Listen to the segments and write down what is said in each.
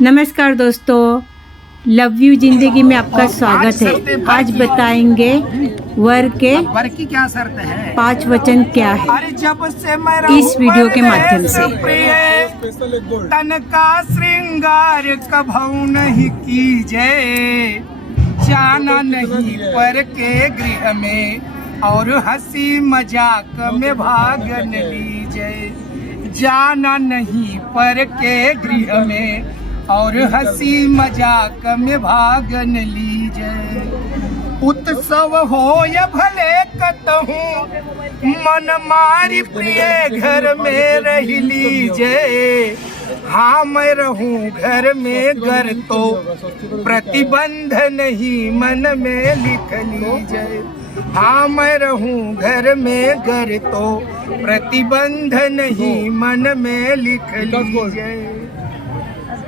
नमस्कार दोस्तों, love you जिंदगी में आपका स्वागत है। आज बताएंगे वर की क्या शर्त है, 5 वचन क्या है अरे जब से मैं इस वीडियो के माध्यम से। तन का श्रृंगार कभू नहीं कीजे, जाना नहीं पर के गृह में और हंसी मजाक में भाग न लीजे। जाना नहीं पर के गृह में और हंसी मजाक में भाग न लीजे। उत्सव हो या भले कतहूँ, मन मारी प्रिय घर में रह लीजे। हाँ मैं रहूं घर में, घर तो प्रतिबंध नहीं मन में लिख लीजिए। हाँ मैं रहूं घर में, घर तो प्रतिबंध नहीं मन में लिख लीजिए।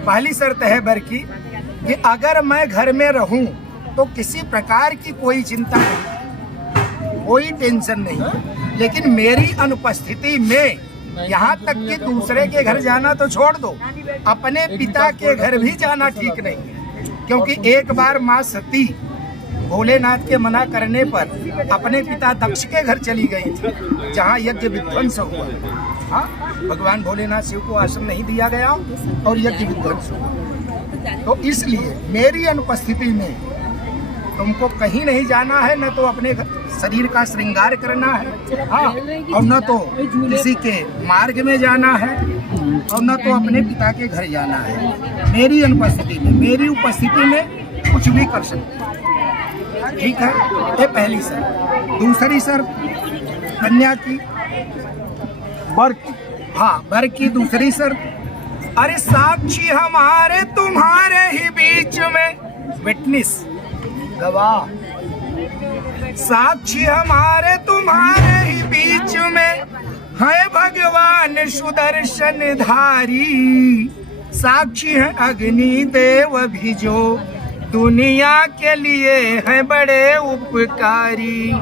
पहली शर्त है वर की कि अगर मैं घर में रहूं तो किसी प्रकार की कोई चिंता नहीं, कोई टेंशन नहीं। लेकिन मेरी अनुपस्थिति में यहाँ तक कि दूसरे के घर जाना तो छोड़ दो, अपने पिता के घर भी जाना ठीक नहीं है। क्योंकि एक बार माँ सती भोलेनाथ के मना करने पर अपने पिता दक्ष के घर चली गई थी, जहाँ यज्ञ विध्वंस हुआ। हाँ, भगवान भोलेनाथ शिव को आश्रम नहीं दिया गया और यज्ञ विध्वंस हुआ। तो इसलिए मेरी अनुपस्थिति में तुमको कहीं नहीं जाना है, न तो अपने शरीर का श्रृंगार करना है, हाँ, और न तो किसी के मार्ग में जाना है, और न तो अपने पिता के घर जाना है। मेरी अनुपस्थिति में, मेरी उपस्थिति में कुछ भी कर सकते, ठीक है। ये पहली शर्त। दूसरी शर्त कन्या की, वर की, हाँ वर की दूसरी शर्त, अरे साक्षी हमारे तुम्हारे ही बीच में, विटनेस गवाह, साक्षी हमारे तुम्हारे ही बीच में है भगवान सुदर्शन धारी। साक्षी है अग्नि देव भी जो दुनिया के लिए है बड़े उपकारी।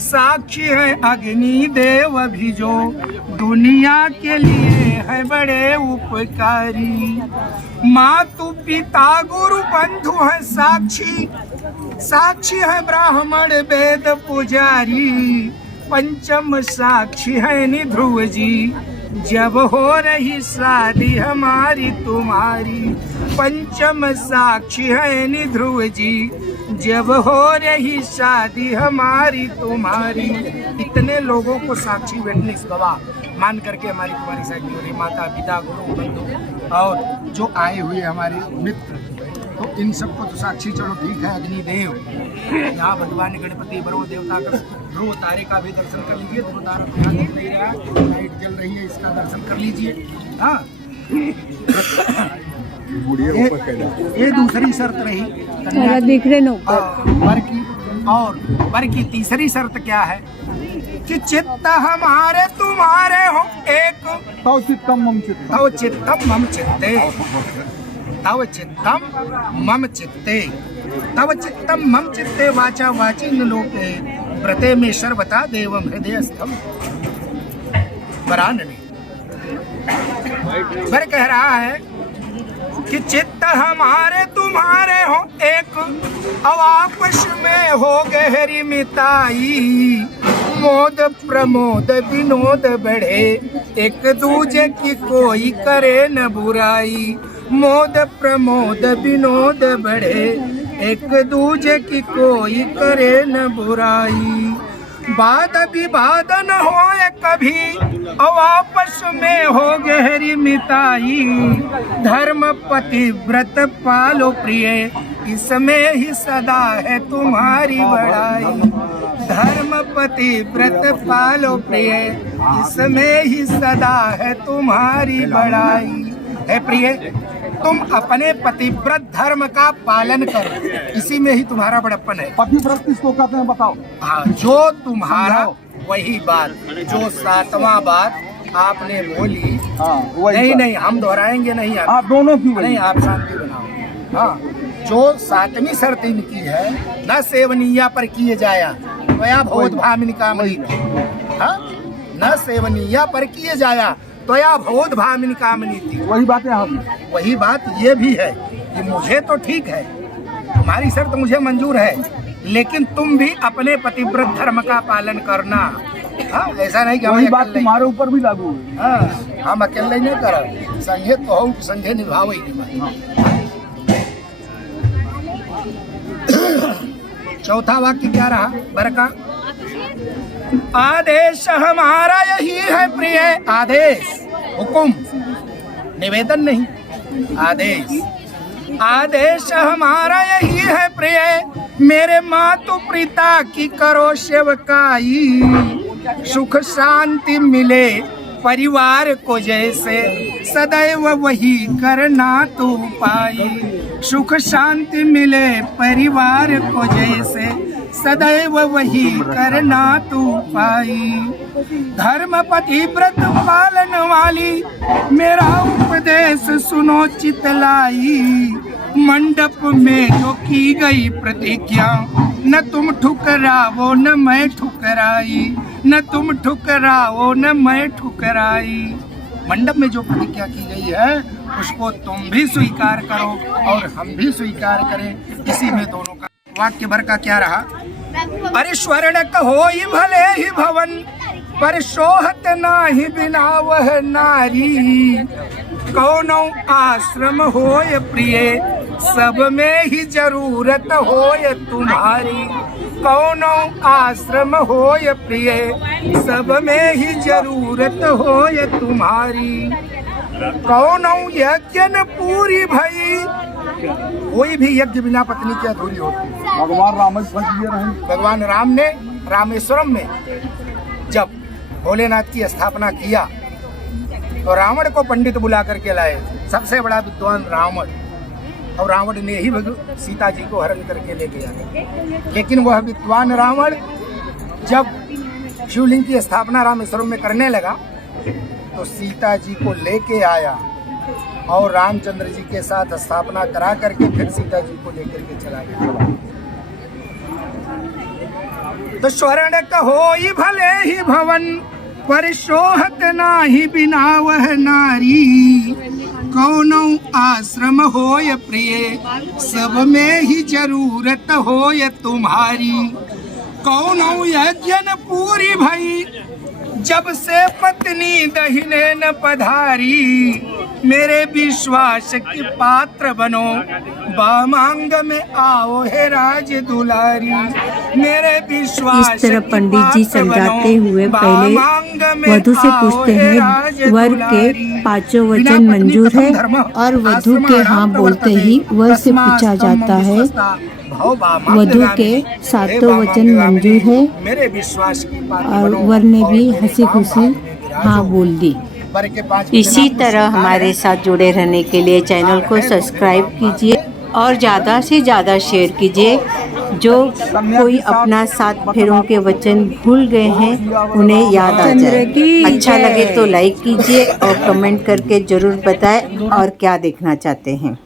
साक्षी है अग्नि देव भी जो दुनिया के लिए है बड़े उपकारी। मातु पिता गुरु बंधु है साक्षी, साक्षी है ब्राह्मण वेद पुजारी। पंचम साक्षी है नि ध्रुव जी, जब हो रही शादी हमारी तुम्हारी। पंचम साक्षी है नि ध्रुव जी, जब हो रही शादी हमारी तुम्हारी। इतने लोगों को साक्षी विटनेस गवाह मान करके हमारी तुम्हारी शादी हो रही। माता पिता गुरु बंधु और जो आए हुए हमारे मित्र, तो इन सबको तो साक्षी, चलो ठीक है। अग्निदेव, यहाँ भगवान गणपति बरो देवता का ध्रुव तारे का भी दर्शन कर लीजिए। ध्रुव तारा तो यहाँ दिख नहीं रहा है, लाइट जल रही है, इसका दर्शन कर लीजिए। हाँ, ये दूसरी शर्त रही दिख रहे वर की। और वर की तीसरी शर्त क्या है कि चित्त हमारे तुम्हारे हो एक, तव चित्तम मम चित्ते, तव चित्तम मम चित्ते, तव चित्तम मम चित्ते, तव चित्तम मम चित्ते, वाचा वाची न लोके, व्रते में सर्वथा देवम हृदयस्थम। वरानने वर कह रहा है कि चित्त हमारे तुम्हारे हो एक, अब आपस में हो गहरी मिताई। मोद प्रमोद विनोद बढ़े, एक दूजे की कोई करे न बुराई। मोद प्रमोद विनोद बढ़े, एक दूजे की कोई करे न बुराई। वाद विवाद न होए कभी, और आपस में हो गहरी मिताई। धर्म पति व्रत पालो प्रिय, इसमें ही सदा है तुम्हारी बड़ाई। धर्म पति व्रत पालो प्रिय, इसमें ही सदा है तुम्हारी बड़ाई। है प्रिय, तुम अपने पतिव्रत धर्म का पालन करो, इसी में ही तुम्हारा बड़प्पन है। पतिव्रत किसको कहते हैं बताओ? हाँ, जो तुम्हारा वही बात, जो 7वां बात आपने बोली। हाँ, नहीं नहीं, हम दोहराएंगे नहीं। आप दोनों की नहीं, आप शांति बनाओ। हाँ, जो 7वीं शर्त इनकी है, न सेवनीया पर किए जाया वया भोज भामिनी कामनी। हाँ, न सेवनीया पर किए जाया त्वया भवोद भामिनी कामनी थी। वही बात है यहाँ भी। वही बात ये भी है कि मुझे तो ठीक है, तुम्हारी शर्त मुझे मंजूर है, लेकिन तुम भी अपने पतिव्रत धर्म का पालन करना। हाँ, ऐसा नहीं कि हम वही बात अकेले- तुम्हारे ऊपर भी लागू है। हाँ, हम अकेले नहीं कर संघे तो हो संघे निभाव चौथा वाक्य क्या रहा बर का? आदेश हमारा यही है प्रिय। आदेश हुकुम, निवेदन नहीं, आदेश। आदेश हमारा यही है प्रिय, मेरे मातु पिता की करो सेवकाई, सुख शांति मिले परिवार को जैसे, सदैव वही करना तू पाई। सुख शांति मिले परिवार को जैसे, सदैव वही करना तू पाई। धर्म पतिव्रत पालन वाली, मेरा उपदेश सुनो चितलाई। मंडप में जो की गई प्रतिज्ञा, न तुम ठुकराओ न मैं ठुकराई, न तुम ठुकराओ न मैं ठुकराई। मंडप में जो प्रतिज्ञा की गई है उसको तुम भी स्वीकार करो और हम भी स्वीकार करें। इसी में दोनों का वाक्य भर का क्या रहा? अरे स्वर्ण होई भले ही भवन, पर शोहत नाही बिना वह नारी। कौनो आश्रम होय प्रिय, सब में ही जरूरत होय तुम्हारी। कौनो आश्रम होय प्रिय, सब में ही जरूरत होय तुम्हारी। कौनो यज्ञ न पूरी भई, कोई भी यज्ञ बिना पत्नी की अधूरी होती है। भगवान रामेश्वर जी नहीं। भगवान राम ने रामेश्वरम में जब भोलेनाथ की स्थापना किया तो रावण को पंडित बुला करके लाए, सबसे बड़ा विद्वान रावण, और रावण ने ही सीता जी को हरण करके ले गया। लेकिन वह विद्वान रावण जब शिवलिंग की स्थापना रामेश्वरम में करने लगा तो सीता जी को लेके आया और रामचंद्र जी के साथ स्थापना करा करके फिर सीता जी को लेकर के चला गया। तो स्वर्ण होई भले ही भवन, पर शोहत नाही बिना वह नारी। कौनो आश्रम होय प्रिय, सब में ही जरूरत होय तुम्हारी। कौनो यज्ञ न पूरी भई, जब से पत्नी दहिने न पधारी। मेरे विश्वास की पात्र बनो, बामांग में आओ हे राज दुलारी। मेरे विश्वास इस तरह पंडित जी समझाते हुए पहले वधु से पूछते हैं वर के पांचों वचन मंजूर है, और वधु के हाँ बोलते ही वर से पूछा जाता है वधु के सातों वचन मंजूर है, मेरे विश्वास की पात्र और बनो। वर ने भी हंसी खुशी हाँ बोल दी। इसी तरह हमारे साथ जुड़े रहने के लिए चैनल को सब्सक्राइब कीजिए और ज़्यादा से ज़्यादा शेयर कीजिए। जो कोई अपना 7 फेरों के वचन भूल गए हैं उन्हें याद आ जाए। अच्छा लगे तो लाइक कीजिए और कमेंट करके ज़रूर बताएं और क्या देखना चाहते हैं।